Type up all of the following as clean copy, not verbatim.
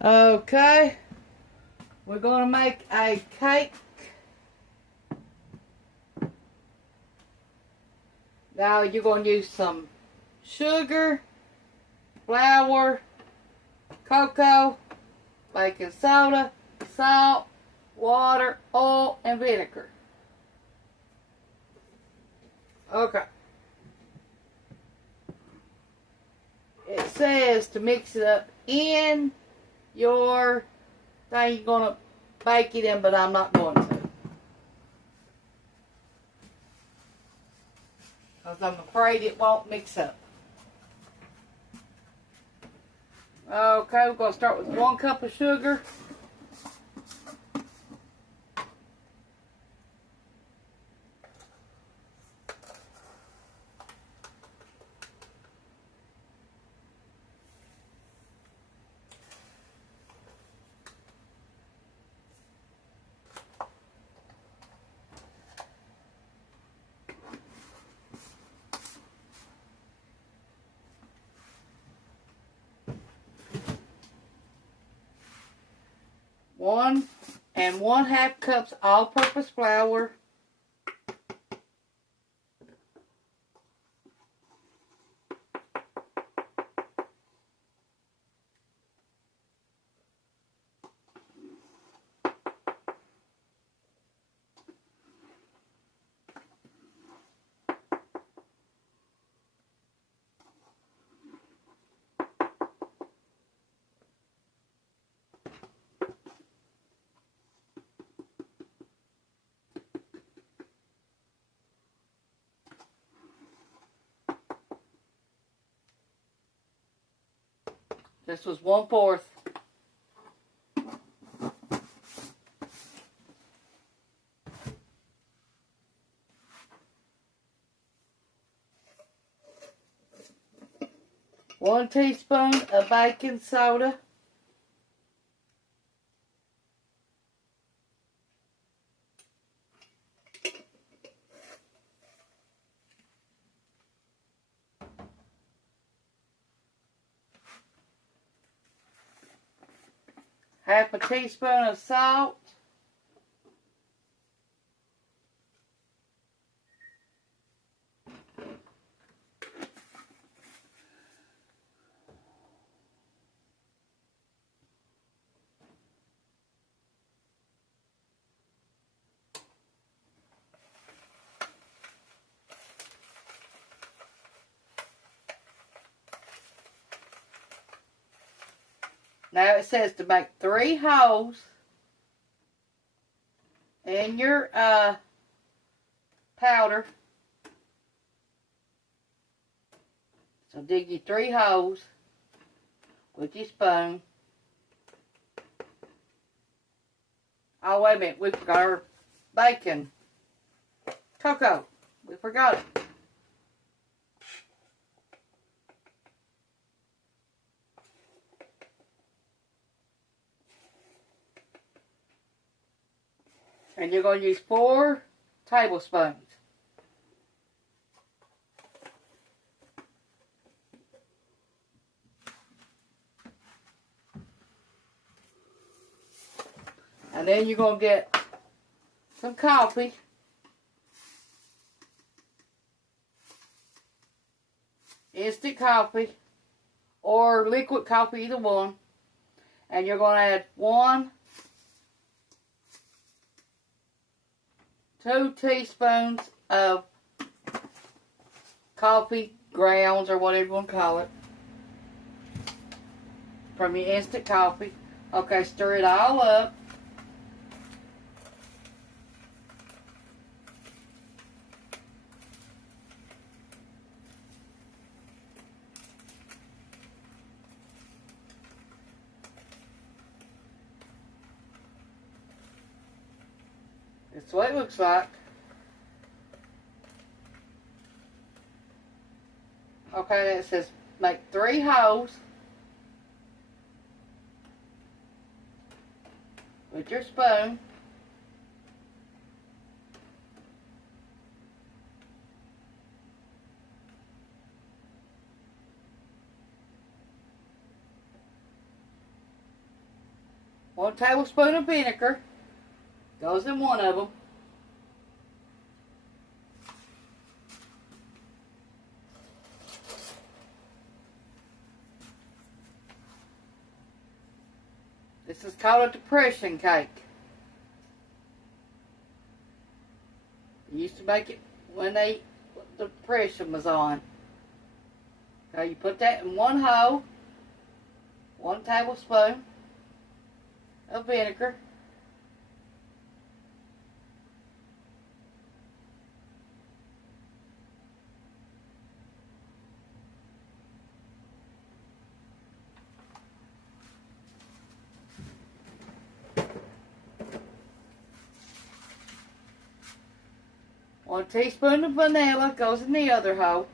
Okay, we're going to make a cake. Now you're going to use some sugar, flour, cocoa, baking soda, salt, water, oil, and vinegar. Okay. It says to mix it up in your thing you're going to bake it in, but I'm not going to. Because I'm afraid it won't mix up. Okay, we're going to start with 1 cup of sugar. One and 1/2 cups all-purpose flour. This was 1/4. One teaspoon of baking soda. Half a teaspoon of salt. Now it says to make 3 holes in your powder. So dig you 3 holes with your spoon. Oh, wait a minute. We forgot our baking cocoa. We forgot it. And you're going to use 4 tablespoons. And then you're going to get some coffee. Instant coffee. Or liquid coffee, either one. And you're going to add 2 teaspoons of coffee grounds, or whatever you want to call it, from your instant coffee. Okay, stir it all up. That's what it looks like. Okay, then it says make 3 holes with your spoon. 1 tablespoon of vinegar goes in one of them. This is called a depression cake. They used to make it when the depression was on. So you put that in one hole, 1 tablespoon of vinegar. One teaspoon of vanilla goes in the other hole.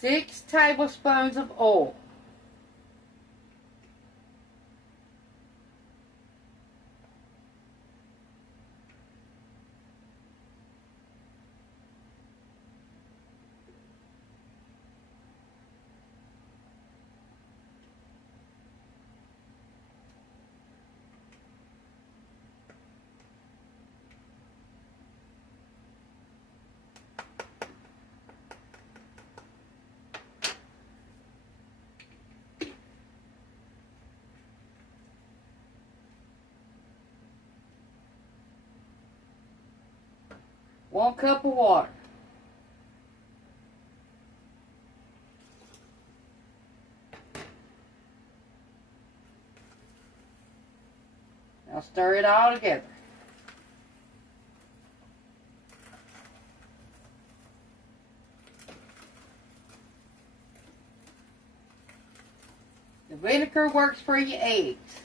Six tablespoons of oil. One cup of water. Now stir it all together. The vinegar works for your eggs.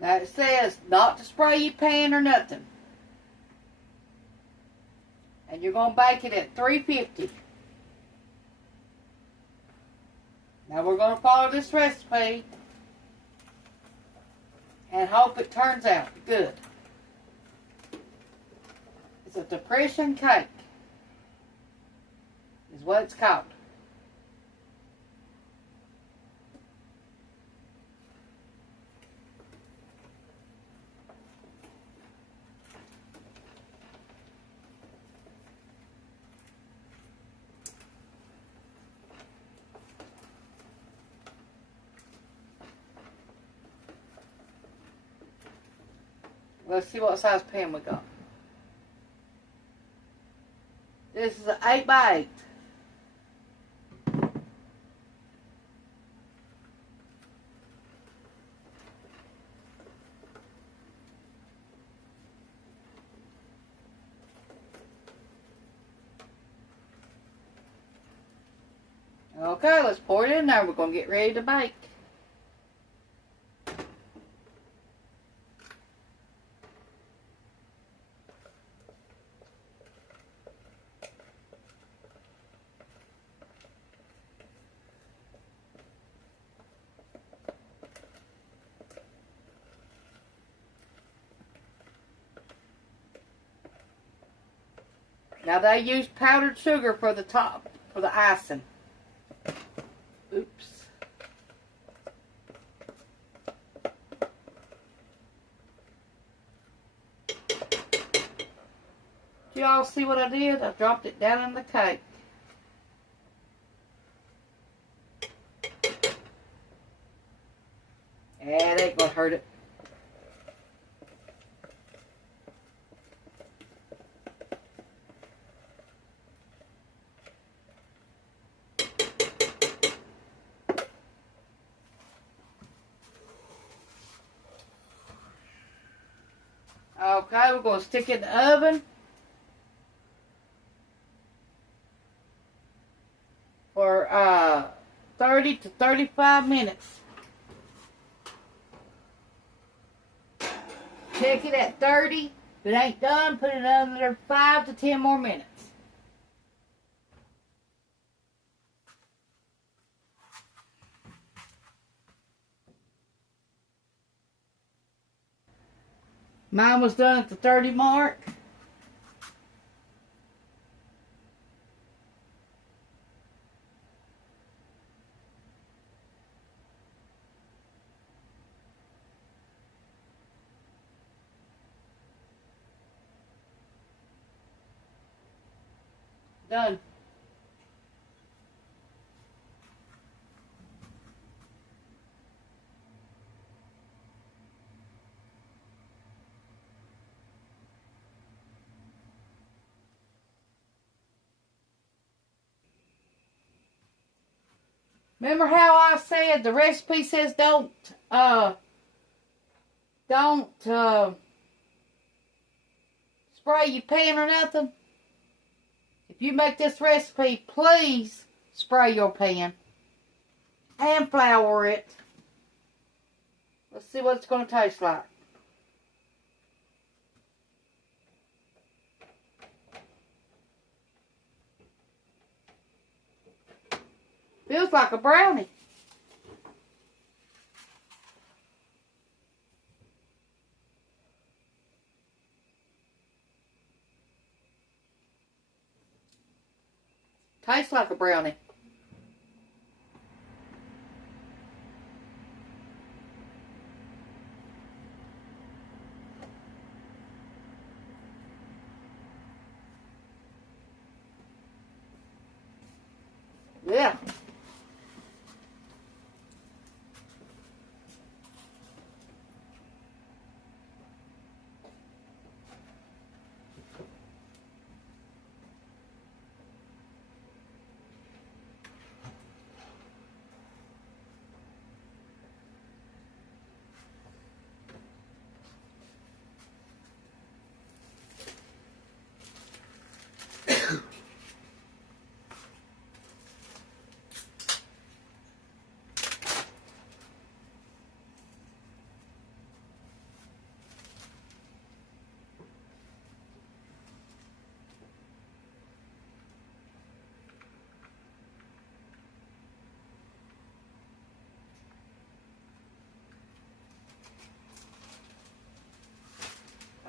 Now it says not to spray your pan or nothing. And you're going to bake it at 350. Now we're going to follow this recipe and hope it turns out good. It's a depression cake, is what it's called. Let's see what size pan we got. This is an 8 by 8. Okay, let's pour it in there. We're going to get ready to bake. Now they use powdered sugar for the top, for the icing. Oops. Do y'all see what I did? I dropped it down in the cake. Yeah, that ain't gonna hurt it. Okay, we're going to stick it in the oven for 30 to 35 minutes. Check it at 30. If it ain't done, put it another 5 to 10 more minutes. Mine was done at the 30 mark. Done. Remember how I said the recipe says don't spray your pan or nothing? If you make this recipe, please spray your pan and flour it. Let's see what it's going to taste like. Feels like a brownie. Tastes like a brownie. Yeah.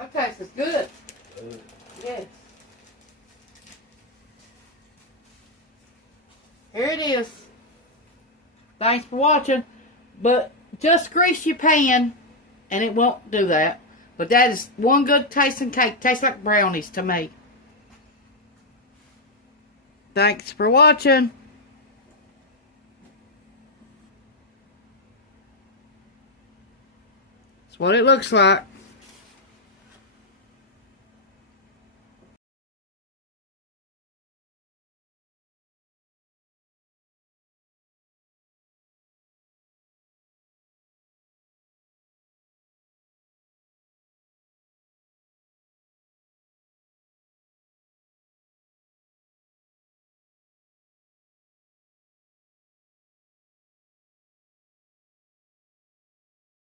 Okay, so it's good. Yes. Here it is. Thanks for watching. But just grease your pan and it won't do that. But that is one good tasting cake. Tastes like brownies to me. Thanks for watching. That's what it looks like.